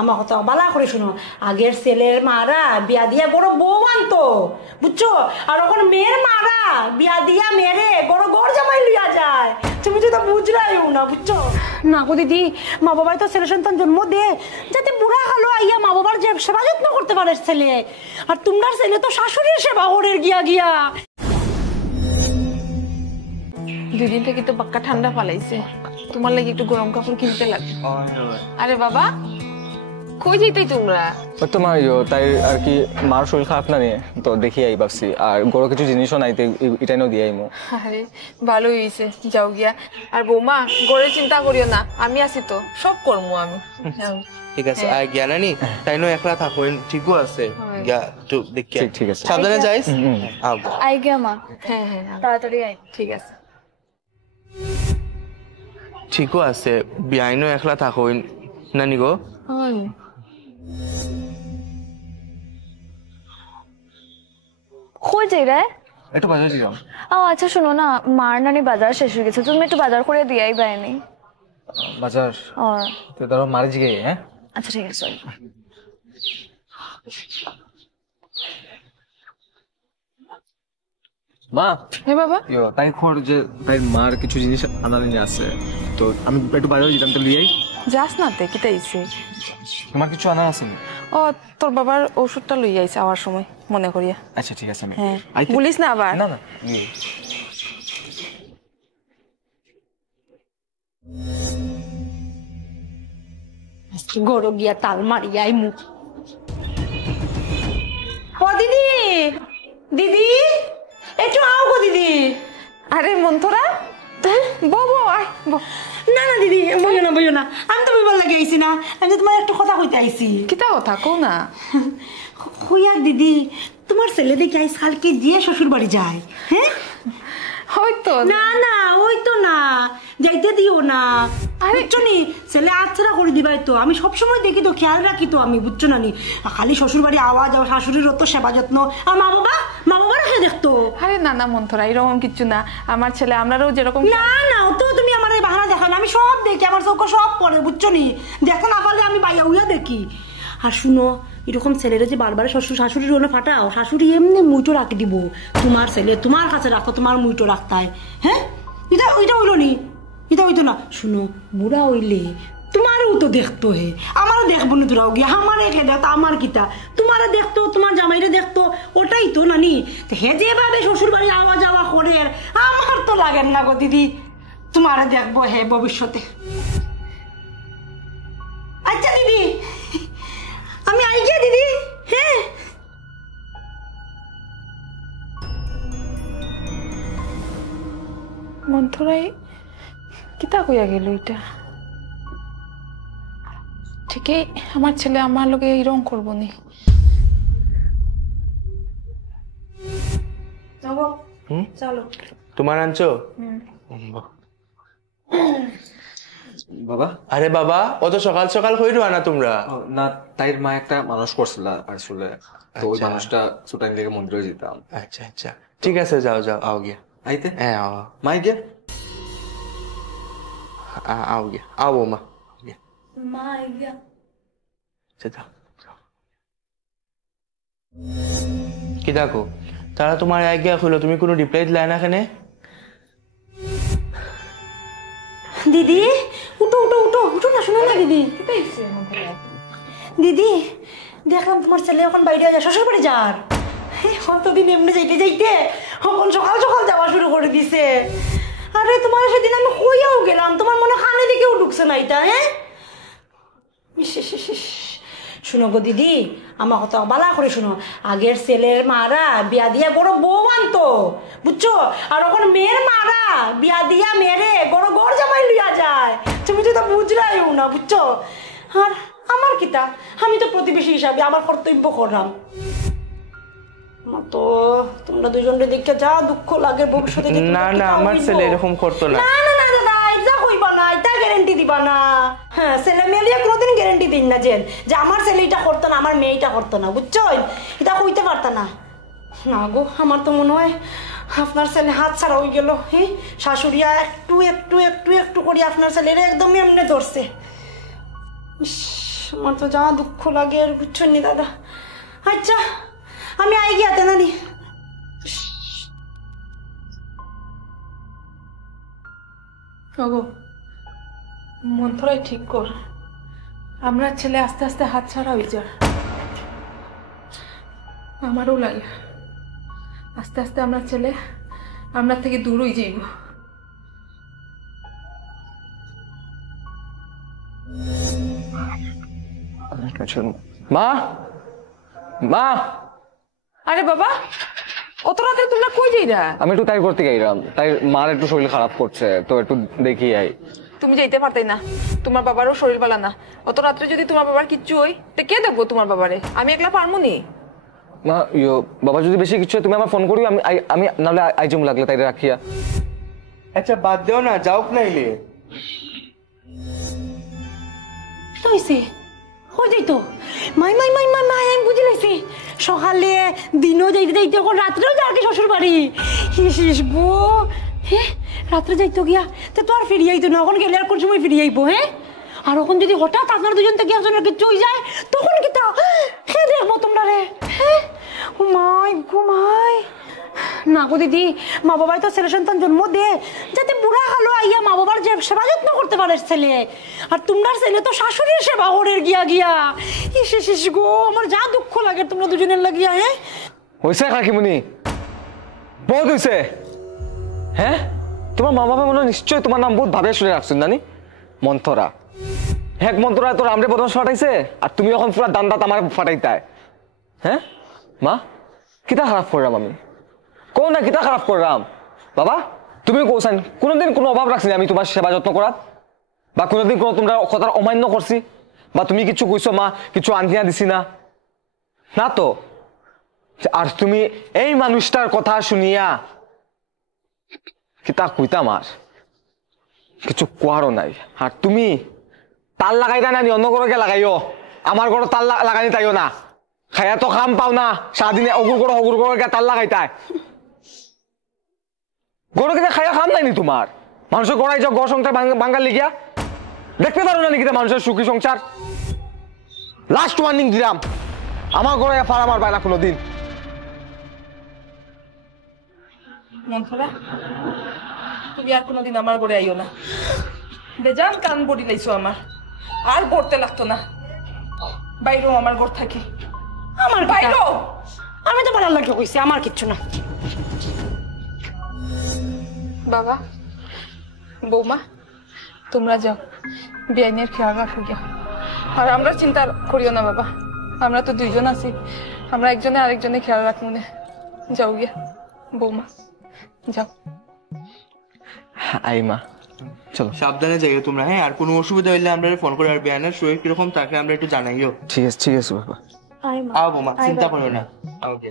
আমার কথা বালা করে শুনো, আগের ছেলের মারা বিয়া দিয়া বড় বউ আনতো, বুঝছো? আর এখন মেয়ের মারা বিয়া দিয়া মেরে বড় গড় জামাই লিয়া যায়। তুমি তো তা বুঝলাইও না, বুঝছো? না গো দিদি, মা বাবাই তো ছেলে সন্তান জন্ম দে যাতে বুড়া কালো আইয়া মা বাবার যে সেবা যত্ন করতে পারে ছেলে। আর তোমার ছেলে তো শাশুড়ির সেবা করে গিয়া গিয়া। দুদিন থেকে তো পাক্কা ঠান্ডা পালাইছে, তোমার লাগে একটু গরম কাপড় কিনতে লাগবে। আরে বাবা কই যাইতেই তোমরা? তোমার তাই আর কি মার শরীর খারাপ না নিয়ে তো দেখি আই ভাবছি, আর গরো কিছু জিনিসও নাইতে এটাই নো দিয়ে আইমু। আরে ভালোই হয়েছে, যাও গিয়া। আর বৌমা গড়ের চিন্তা করিও না, আমি আছি তো, সব করবো আমি। ঠিক আছে আর গিয়া নানি তাই নো একলা থাকো, ঠিকও আছে গিয়া তো দেখি। ঠিক আছে, সাবধানে যাইস। আই গিয়া মা। হ্যাঁ হ্যাঁ তাড়াতাড়ি আই। ঠিক আছে। ঠিকও আছে, বিয়াইনো একলা থাকো নানি গো। কই যাই রে? একটু বাজার যাও। ও আচ্ছা, শোনো না, মার নানি বাজার শেষ হয়ে গেছে, তুমি একটু বাজার করে দিয়াই বাইনি। বাজার তো ধরো মারি জিগে। হ্যাঁ আচ্ছা ঠিক আছে। মা। হ্যাঁ বাবা। তাই খোর যে তাই মার কিছু জিনিস আনালিনি আছে, তো আমি একটু বাজারে যেতাম, তো লিয়াই। যাস না তে কিতা আইছে? তোমার কিছু আনা আছে? ও তোর বাবার ওষুধটা লই আইছে আওয়ার সময় মনে করিয়া। আচ্ছা ঠিক আছে। হ্যাঁ বলিস না আবার। না না গরো গিয়া তাল মারিয়াই মুখ। ও দিদি, দিদি একটু আও গো দিদি। আরে মন্থরা বউ আয়। না না দিদি বইও না বইও না, আমি তো বইবার লাগে আইছি না, আমি তো তোমার একটু কথা কইতে আইছি। কিতা কথা কও না। হইয়া দিদি, তোমার ছেলে দেখি আইস কালকে দিয়ে শ্বশুর বাড়ি যায়। হ্যাঁ হয়তো না না ওই তো না, যাইতে দিও না, বুঝছো নি? ছেলে আচ্ছাড়া করে দিবাই তো, আমি সবসময় দেখি তো, খেয়াল রাখি তো আমি, বুঝছো না নি? খালি শ্বশুর বাড়ি আওয়াজ আর শাশুড়ির তো সেবা যত্ন, আর মা বাবা রাখে দেখতো। আরে না না মন্থরা, এরকম কিচ্ছু না, আমার ছেলে আমরাও যেরকম। না না তো তুমি আমার এই বাহানা দেখো না, আমি সব দেখি, আমার চোখ সব পড়ে, বুঝছো নি? দেখো না পারলে আমি বাইয়া উইয়া দেখি। আর শুনো, এরকম ছেলেরা যে বারবার শাশুড়ির জন্য ফাটাও, শাশুড়ি এমনি মুইটো রাখি দিব, তোমার ছেলে তোমার কাছে রাখতো, তোমার মুইটো রাখতায়। হ্যাঁ এটা ওইটা হইলো নি, এটা হইতো না। শুনো, বুড়া হইলে তোমারও তো দেখতো, হে আমারও দেখবো না, তোরাও গিয়ে আমার একে দেখতো, আমার কিতা তোমারও দেখতো, তোমার জামাইরে দেখতো, ওটাই তো নানি। হে যেভাবে শ্বশুর বাড়ি আওয়া যাওয়া করে, আমার তো লাগেন না গো দিদি, তোমারে দেখবো হে ভবিষ্যতে। আচ্ছা দিদি আমি আই গিয়া দিদি। হ্যাঁ মন্থরাই কিতা কইয়া গেল এটা? ঠিকই, আমার ছেলে আমার লোকে এরকম করবো নি। চলো তোমার আনছো বাবা? আরে বাবা অত সকাল সকাল হইল না তোমরা? না, তাইর মা একটা মানুষ করছিল আসলে, তো ওই মানুষটা সুটাইন থেকে মন্দিরে যেতাম। আচ্ছা আচ্ছা ঠিক আছে, যাও যাও আও গিয়া। আইতে? হ্যাঁ আও মাই গিয়া আও গিয়া, আও বৌমা গিয়া। মা আই গিয়া। যাও কি দেখো, তারা তোমার এক গিয়া হইলো, তুমি কোনো রিপ্লাই দিলে না কেন? দিদি উঠো উঠো উঠো উঠো না, শোনো না দিদি। দিদি দেখলাম তোমার ছেলে এখন বাইরে যায়, শ্বশুর বাড়ি যার। কতদিন এমনি যাইতে যাইতে এখন সকাল সকাল যাওয়া শুরু করে দিছে। আরে তোমার সেদিন আমি হইয়াও গেলাম, তোমার মনে কানে দিকেও ঢুকছে না এটা। হ্যাঁ শুনো গো দিদি, আমার কথা বালা করে শুনো, আগের ছেলের মারা বিয়া দিয়া বড় বউ আনতো, বুঝছো? আর এখন মেয়ের মারা বিয়া দিয়া মেরে বড় গড় জামাই লিয়া যায়। তুমি তো তা বুঝলাইও না, বুঝছো? আর আমার কিতা, আমি তো প্রতিবেশী হিসাবে আমার কর্তব্য করলাম। তো তোমরা দুজনে দেখে যা দুঃখ লাগে ভবিষ্যতে। না না আমার ছেলে এরকম করতো না। না না না দাদা, এটা কইবা না, এটা গ্যারান্টি দিবা না। হ্যাঁ ছেলে মেয়ে কোনোদিন গ্যারান্টি দিন না যে আমার ছেলে এটা করতো না, আমার মেয়েটা করতো না, বুঝছো? এটা কইতে পারত না। না গো, আমার তো মনে হয় আপনার ছেলে হাত ছাড়া হয়ে গেল। হ্যাঁ শাশুড়িয়া একটু একটু একটু একটু করে আপনার ছেলের একদমই এমনি ধরছে। আমার তো যা দুঃখ লাগে আর বুঝছো নি দাদা। আচ্ছা আমি আই গিয়া তেনানি। ওগো মন্থরাই ঠিক কর, আমরা ছেলে আস্তে আস্তে হাত ছাড়া হয়ে যা। আমারও লাগে আস্তে আস্তে আমরা ছেলে আমরা থেকে দূর হয়ে যাইব। মা, মা, আরে বাবা অত রাতে তোমরা কই যাইরা? আমি একটু তাই করতে গেলাম, তাই মার একটু শরীর খারাপ করছে, তো একটু দেখি আই। তুমি যাইতে পারতাই না, তোমার বাবারও শরীর ভালো না। অত রাত্রে যদি তোমার বাবার কিচ্ছু হয় তে কে দেখবো তোমার বাবারে? আমি একলা পারমু নি। মা বাবা যদি বেশি কিছু হয় তুমি আমার ফোন করিও, আমি নাহলে আইজুম লাগলে তাই রাখিয়া। আচ্ছা বাদ দেও না, যাওক নাইলে। হয়েছে হয়ে যাইতো মাই মাই মাই মাই মাই আমি বুঝে লাইছি সকালে দিনও যাইতে যাইতে এখন রাত্রেও যাও কি শ্বশুর বাড়ি। ইস গো হ্যাঁ রাত্রে যাইতো গিয়া তো আর ফিরিয়ে আইতো না, এখন গেলে আর কোন সময় ফিরিয়ে আইবো? হ্যাঁ আর এখন যদি হঠাৎ আপনার দুজন থেকে একজনের কিছু হয়ে যায় তখন কি তা কে দেখবো তোমরা রে? হ্যাঁ ও মাই ঘুমাই না গো দিদি, মা বাবাই তো ছেলে সন্তান জন্ম দে যাতে বুড়া কালো আইয়া মা বাবার যে সেবা যত্ন করতে পারে ছেলে, আর তোমার ছেলে তো শাশুড়ির সেবা করে গিয়া গিয়া। ইস গো আমার যা দুঃখ লাগে তোমরা দুজনের লাগিয়া। হ্যাঁ হয়েছে কাকিমণি, বহুত হয়েছে। হ্যাঁ তোমার মা বাবা মনে হয় নিশ্চয় তোমার নাম বহুত ভাবে শুনে রাখছেন নানি, মন্থরা। হ্যাঁ মন্থরা তোর আমরে বদমাস ফাটাইছে আর তুমি এখন পুরা দান্দাত আমার ফাটাইতায়। হ্যাঁ মা কিতা খারাপ করলাম আমি? কোন না কিতা খারাপ করলাম? বাবা তুমি কৌছেন কোনোদিন কোনো অভাব রাখছি আমি তোমার সেবা যত্ন করার, বা কোনোদিন কোনো তোমরা কথার অমান্য করছি, বা তুমি কিছু কইছো মা কিছু আনতিয়া দিছি না? না তো। আর তুমি এই মানুষটার কথা শুনিয়া কিতা কইতাম আর কিছু কোয়ারও নাই। আর তুমি তাল লাগাইতা না অন্য ঘরকে লাগাইও, আমার ঘর তাল লাগাই তাইও না। খাইয়া তো খাম পাও না, সারাদিনে অগুর করে তাল লাগাইতাই। গরু কিনা খাইয়া খাম নাই নি তোমার? মানুষের গড়াই যাও গড় সংসার বাঙ্গাল লিখিয়া দেখতে পারো না নাকি মানুষের সুখী সংসার? লাস্ট ওয়ার্নিং দিলাম, আমার গড়াই ফাড়া মারবা না কোনোদিন। মন্থরা তুমি আর কোনোদিন আমার ঘরে আইও না। বেজান কান বড়ি লাইছো আমার, আর গড়তে লাগতো না। বাইরো আমার ঘর থাকি, আমার বাইরো। আমি তো ভালো লাগে কইছি, আমার কিচ্ছু না। বাবা বৌমা তোমরা যাও, বেআইনের খেয়াল রাখো গিয়া। আর আমরা চিন্তা করিও না বাবা, আমরা তো দুইজন আছি, আমরা একজনে আরেকজনে খেয়াল রাখবো না। যাও গিয়া বৌমা যাও। আই মা চলো। সাবধানে যাইও তোমরা। হ্যাঁ আর কোনো অসুবিধা হইলে আমরা ফোন করে, আর বিয়ানের শরীর কিরকম তাকে আমরা একটু জানাইও। ঠিক আছে বাবা। আও বোমা, চিন্তা করো না। ওকে।